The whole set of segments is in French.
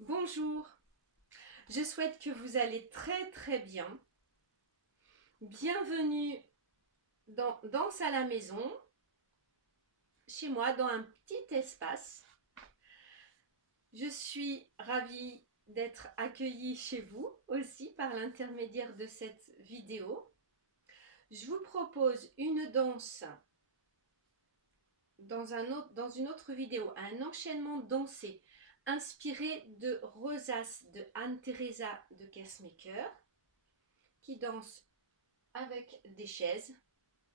Bonjour, je souhaite que vous allez très bien. Bienvenue dans Danse à la maison, chez moi, dans un petit espace. Je suis ravie d'être accueillie chez vous aussi par l'intermédiaire de cette vidéo. Je vous propose une danse dans une autre vidéo, un enchaînement dansé inspiré de Rosace de Anne-Theresa de Kersmaker qui danse avec des chaises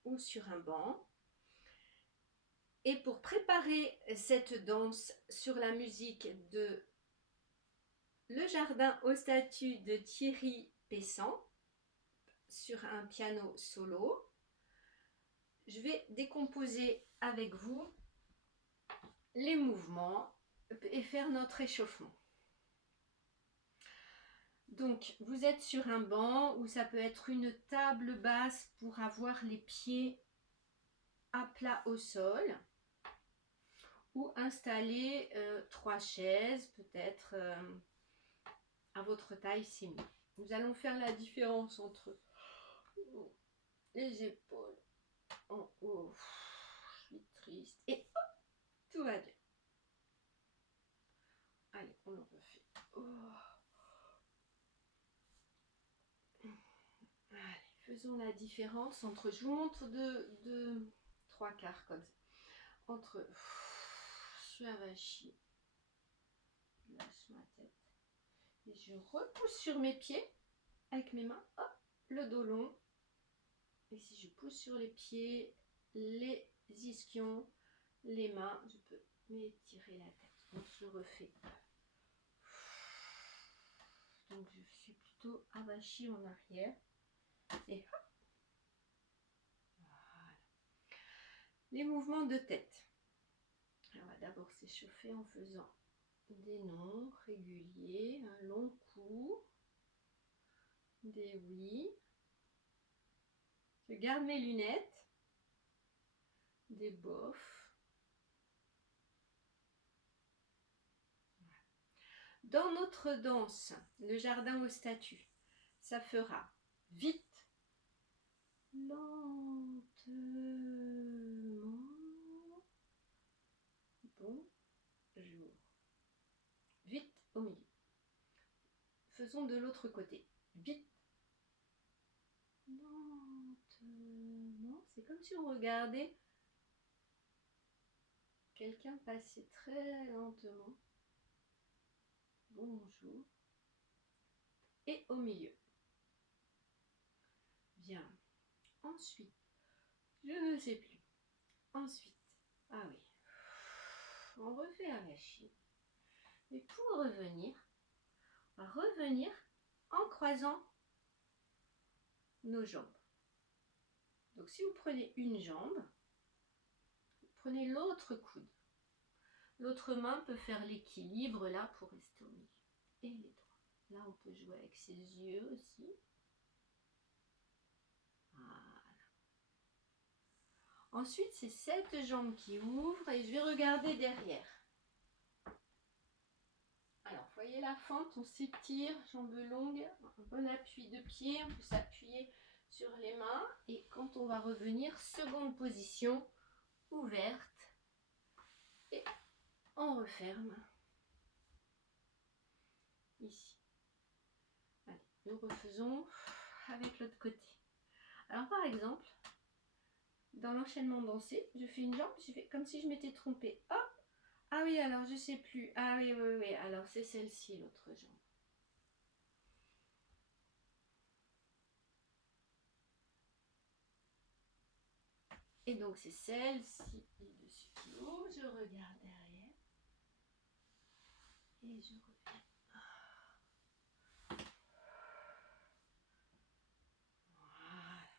ou sur un banc. Et pour préparer cette danse sur la musique de Le Jardin aux statues de Thierry Pessan, sur un piano solo, je vais décomposer avec vous les mouvements et faire notre échauffement. Donc, vous êtes sur un banc ou ça peut être une table basse pour avoir les pieds à plat au sol. Ou installer 3 chaises, peut-être à votre taille, c'est mieux. Nous allons faire la différence entre les épaules en haut. Je suis triste. Et hop, tout va bien. Allez, on le refait. Oh. Allez, faisons la différence entre. Je vous montre de 3/4 comme ça. Entre. Je suis avachie. Je lâche ma tête. Et je repousse sur mes pieds avec mes mains. Hop, le dos long. Et si je pousse sur les pieds, les ischions, les mains, je peux m'étirer la tête. Donc je refais. Donc je suis plutôt avachie en arrière. Et hop. Voilà. Les mouvements de tête. Alors, on va d'abord s'échauffer en faisant des non réguliers, un long coup, des oui. Je garde mes lunettes, des bofs. Dans notre danse, le jardin aux statues, ça fera vite, lentement, bonjour, vite au milieu. Faisons de l'autre côté, vite, lentement. C'est comme si on regardait quelqu'un passer très lentement. Bonjour. Et au milieu. Bien. Ensuite, je ne sais plus. Ensuite, ah oui, on refait un machine. Et pour revenir, on va revenir en croisant nos jambes. Donc si vous prenez une jambe, vous prenez l'autre coude. L'autre main peut faire l'équilibre là pour rester au milieu. Et les doigts. Là, on peut jouer avec ses yeux aussi. Voilà. Ensuite, c'est cette jambe qui ouvre et je vais regarder derrière. Alors, voyez la fente, on s'étire, jambes longues, un bon appui de pied, on peut s'appuyer sur les mains. Et quand on va revenir, seconde position, ouverte. Et on referme. Ici. Allez, nous refaisons avec l'autre côté. Alors, par exemple, dans l'enchaînement dansé, je fais une jambe, je fais comme si je m'étais trompée. Hop! Ah oui, alors je sais plus. Ah oui, oui. Alors c'est celle-ci, l'autre jambe. Et donc c'est celle-ci dessus qui ouvre. Je regarde derrière. Et je reviens. Voilà.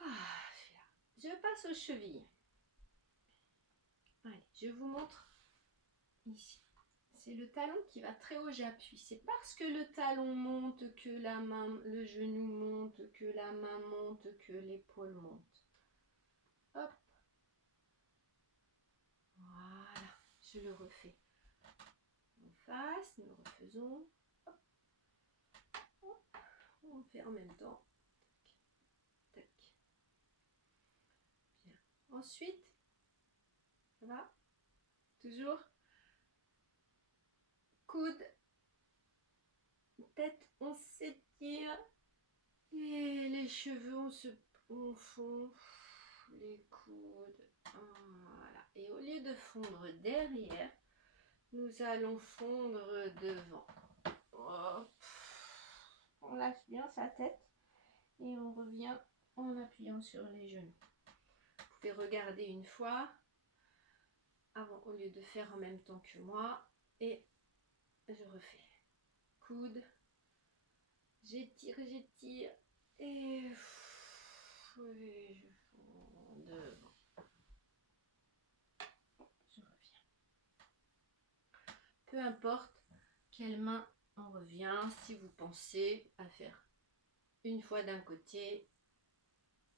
Ah, je passe aux chevilles. Allez, je vous montre ici. C'est le talon qui va très haut, j'appuie. C'est parce que le talon monte que la main, le genou monte, que la main monte, que l'épaule monte. Hop. Voilà, je le refais. passe. Nous refaisons. Hop. Hop. On fait en même temps. Tac. Bien. Ensuite, ça va? Toujours. Coude. Tête, on s'étire. Et les cheveux, on fond. Les coudes. Voilà. Et au lieu de fondre derrière, nous allons fondre devant. Hop. On lâche bien sa tête et on revient en appuyant sur les genoux. Vous pouvez regarder une fois avant, au lieu de faire en même temps que moi, et je refais. Coude, j'étire et je fonds devant. Je reviens. Peu importe quelle main on revient, si vous pensez à faire une fois d'un côté,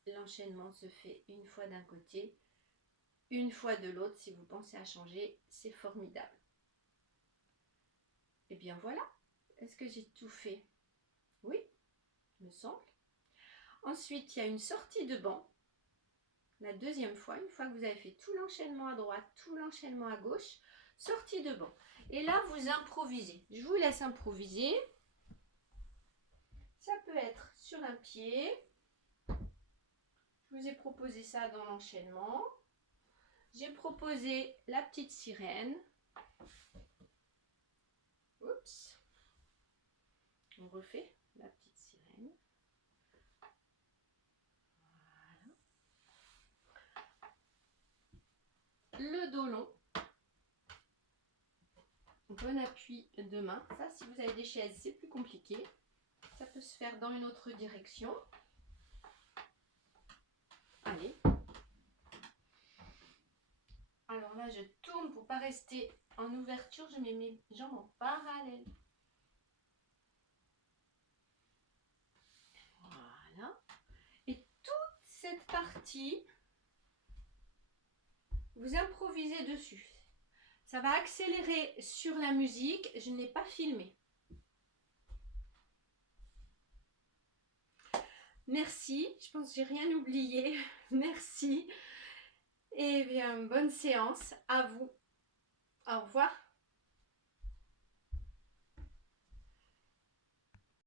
l'enchaînement se fait une fois d'un côté, une fois de l'autre. Si vous pensez à changer, c'est formidable. Et bien voilà. Est-ce que j'ai tout fait? Oui, il me semble. Ensuite, il y a une sortie de banc. La deuxième fois, une fois que vous avez fait tout l'enchaînement à droite, tout l'enchaînement à gauche, sortie de banc. Et là, vous improvisez. Je vous laisse improviser. Ça peut être sur un pied. Je vous ai proposé ça dans l'enchaînement. J'ai proposé la petite sirène. Oups. On refait la petite sirène. Voilà. Le dos long. Bon appui de main. Ça, si vous avez des chaises, c'est plus compliqué. Ça peut se faire dans une autre direction. Allez. Alors là, je tourne pour ne pas rester en ouverture. Je mets mes jambes en parallèle. Voilà. Et toute cette partie, vous improvisez dessus. Ça va accélérer sur la musique. Je n'ai pas filmé. Merci. Je pense que j'ai rien oublié. Merci. Et bien, bonne séance à vous. Au revoir.